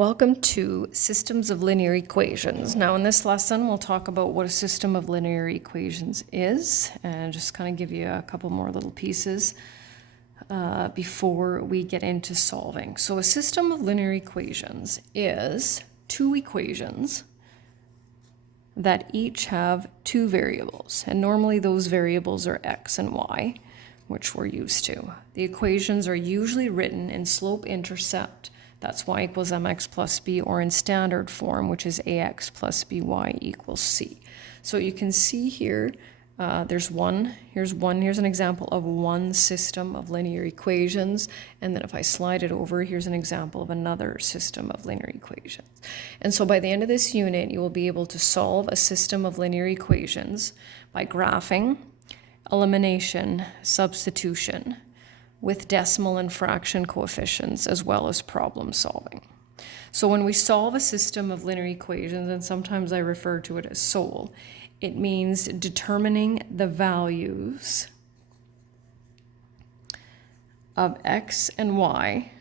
Welcome to Systems of Linear Equations. Now in this lesson we'll talk about what a system of linear equations is and just kind of give you a couple more little pieces before we get into solving. So a system of linear equations is two equations that each have two variables, and normally those variables are x and y, which we're used to. The equations are usually written in slope-intercept. That's y equals mx plus b, or in standard form, which is ax plus by equals c. So you can see here, here's an example of one system of linear equations. And then if I slide it over, here's an example of another system of linear equations. And so by the end of this unit, you will be able to solve a system of linear equations by graphing, elimination, substitution, with decimal and fraction coefficients, as well as problem solving. So when we solve a system of linear equations, and sometimes I refer to it as SOLE, it means determining the values of x and y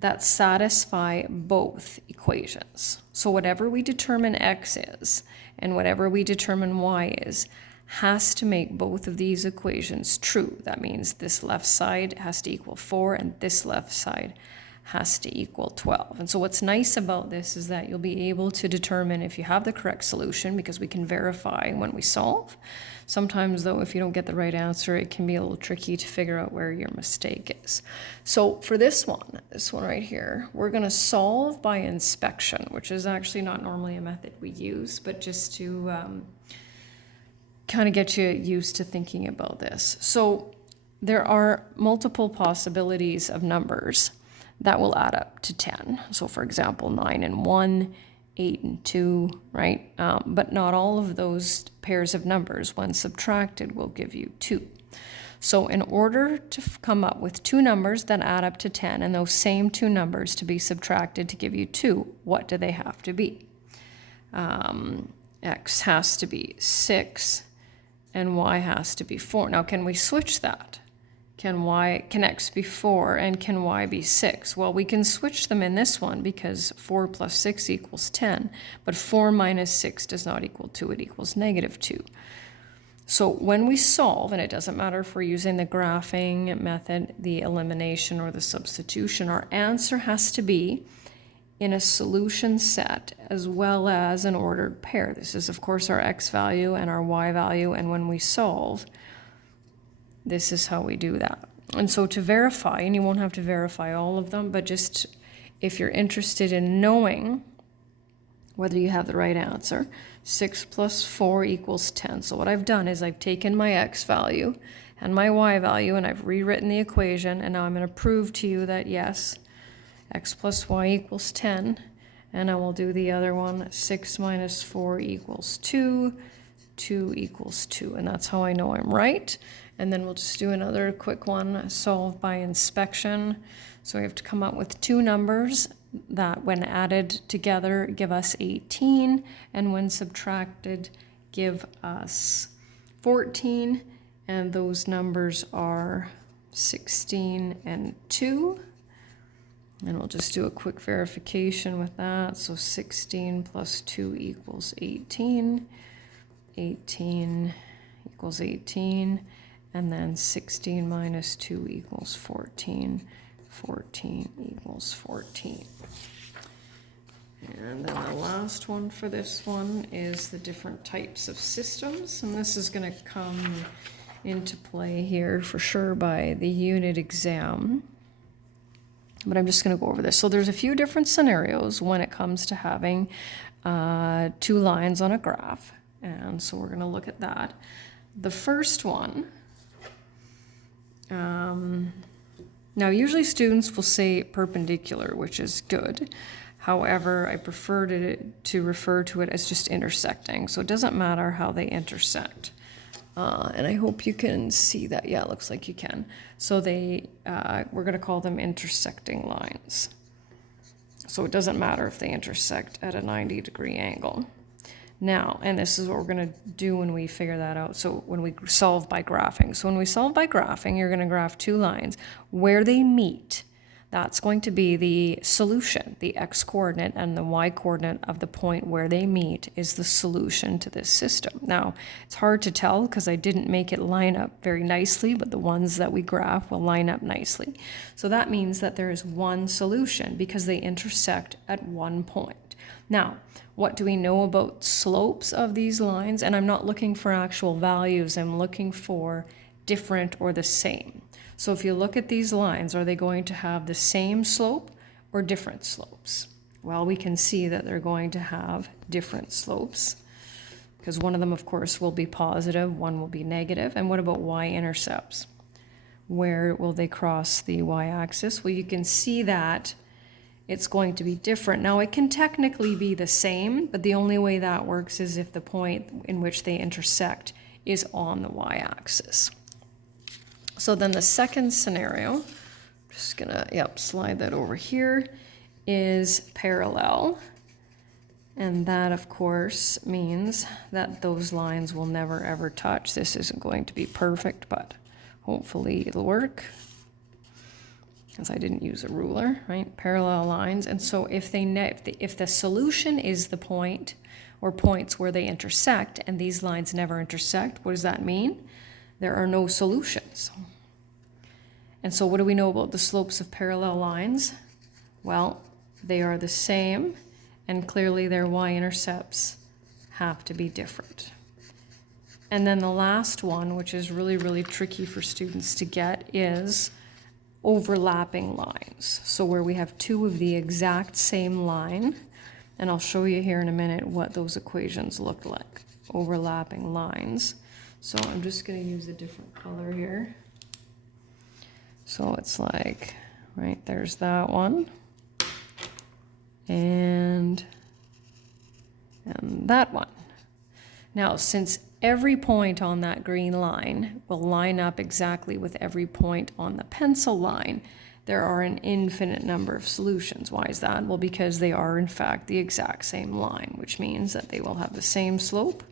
that satisfy both equations. So whatever we determine x is and whatever we determine y is has to make both of these equations true. That means this left side has to equal 4 and this left side has to equal 12. And so what's nice about this is that you'll be able to determine if you have the correct solution, because we can verify when we solve. Sometimes though, if you don't get the right answer, it can be a little tricky to figure out where your mistake is. So for this one right here, we're going to solve by inspection, which is actually not normally a method we use, but just to kind of get you used to thinking about this. So there are multiple possibilities of numbers that will add up to 10. So for example, 9 and 1, 8 and 2, right? But not all of those pairs of numbers, when subtracted, will give you 2. So in order to come up with two numbers that add up to 10 and those same two numbers to be subtracted to give you 2, what do they have to be? X has to be 6 and y has to be 4. Now, can we switch that? Can x be 4 and can y be 6? Well, we can switch them in this one because 4 plus 6 equals 10, but 4 minus 6 does not equal 2, it equals negative 2. So when we solve, and it doesn't matter if we're using the graphing method, the elimination, or the substitution, our answer has to be in a solution set as well as an ordered pair. This is, of course, our x value and our y value, and when we solve, this is how we do that. And so to verify, and you won't have to verify all of them, but just if you're interested in knowing whether you have the right answer, 6 plus 4 equals 10. So what I've done is I've taken my x value and my y value and I've rewritten the equation, and now I'm going to prove to you that yes, x plus y equals 10, and I will do the other one, 6 minus 4 equals 2, 2 equals 2, and that's how I know I'm right. And then we'll just do another quick one, solve by inspection. So we have to come up with two numbers that when added together give us 18, and when subtracted give us 14, and those numbers are 16 and 2. And we'll just do a quick verification with that. So 16 plus 2 equals 18. 18 equals 18. And then 16 minus 2 equals 14. 14 equals 14. And then the last one for this one is the different types of systems. And this is going to come into play here for sure by the unit exam. But I'm just going to go over this. So there's a few different scenarios when it comes to having two lines on a graph. And so we're going to look at that. The first one, now usually students will say perpendicular, which is good. However, I prefer to refer to it as just intersecting. So it doesn't matter how they intersect. And I hope you can see that. Yeah, it looks like you can. So we're going to call them intersecting lines. So it doesn't matter if they intersect at a 90-degree angle. Now, and this is what we're going to do when we figure that out. So when we solve by graphing. So when we solve by graphing, you're going to graph two lines. Where they meet, That's going to be the solution. The x-coordinate and the y-coordinate of the point where they meet is the solution to this system. Now, it's hard to tell because I didn't make it line up very nicely, but the ones that we graph will line up nicely. So that means that there is one solution because they intersect at one point. Now, what do we know about slopes of these lines? And I'm not looking for actual values, I'm looking for different or the same. So if you look at these lines, are they going to have the same slope or different slopes? Well, we can see that they're going to have different slopes because one of them, of course, will be positive, one will be negative. And what about y-intercepts? Where will they cross the y-axis? Well, you can see that it's going to be different. Now, it can technically be the same, but the only way that works is if the point in which they intersect is on the y-axis. So then the second scenario, just gonna, slide that over here, is parallel. And that, of course, means that those lines will never ever touch. This isn't going to be perfect, but hopefully it'll work. Because I didn't use a ruler, right? Parallel lines. And so if the solution is the point or points where they intersect and these lines never intersect, what does that mean? There are no solutions. And so what do we know about the slopes of parallel lines? Well, they are the same, and clearly their y-intercepts have to be different. And then the last one, which is really, really tricky for students to get, is overlapping lines. So where we have two of the exact same line, and I'll show you here in a minute what those equations look like, overlapping lines. So I'm just going to use a different color here. So it's like, right, there's that one. And that one. Now, since every point on that green line will line up exactly with every point on the pencil line, there are an infinite number of solutions. Why is that? Well, because they are in fact the exact same line, which means that they will have the same slope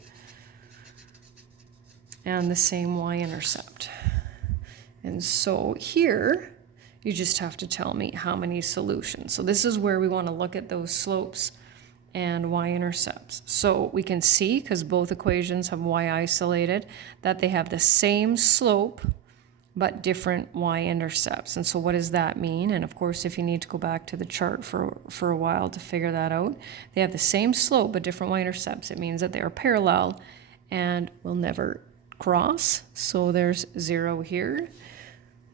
and the same y-intercept. And so here, you just have to tell me how many solutions. So this is where we want to look at those slopes and y-intercepts. So we can see, because both equations have y-isolated, that they have the same slope but different y-intercepts. And so what does that mean? And of course, if you need to go back to the chart for a while to figure that out, they have the same slope but different y-intercepts. It means that they are parallel and will never cross. So there's 0 here.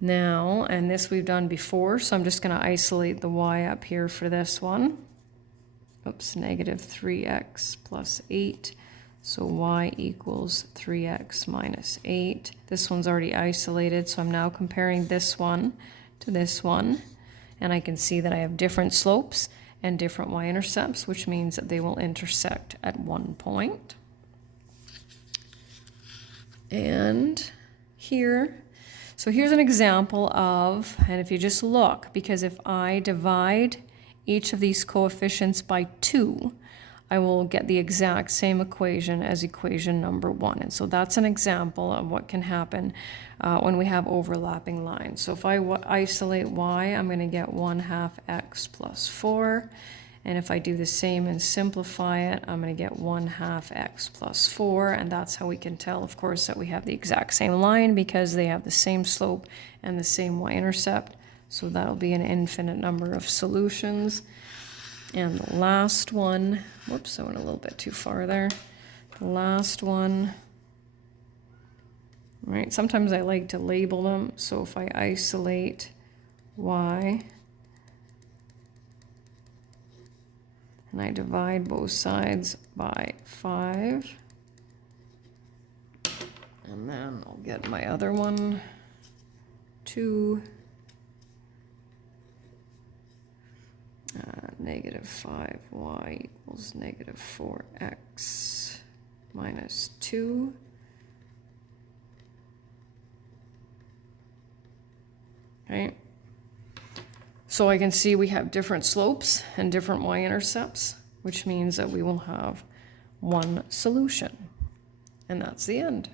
Now, and this we've done before, so I'm just going to isolate the y up here for this one. Oops, negative 3x plus 8. So y equals 3x minus 8. This one's already isolated, so I'm now comparing this one to this one. And I can see that I have different slopes and different y-intercepts, which means that they will intersect at one point. And here, so here's an example of, and if you just look, because if I divide each of these coefficients by 2, I will get the exact same equation as equation number 1. And so that's an example of what can happen when we have overlapping lines. So if I isolate y, I'm going to get 1/2 x plus 4. And if I do the same and simplify it, I'm going to get 1/2 x plus 4. And that's how we can tell, of course, that we have the exact same line because they have the same slope and the same y-intercept. So that'll be an infinite number of solutions. And the last one, whoops, I went a little bit too far there. The last one, right? Sometimes I like to label them. So if I isolate y, and I divide both sides by 5. And then I'll get my other one, 2, negative 5y equals negative 4x minus 2. Right? So I can see we have different slopes and different y-intercepts, which means that we will have one solution. And that's the end.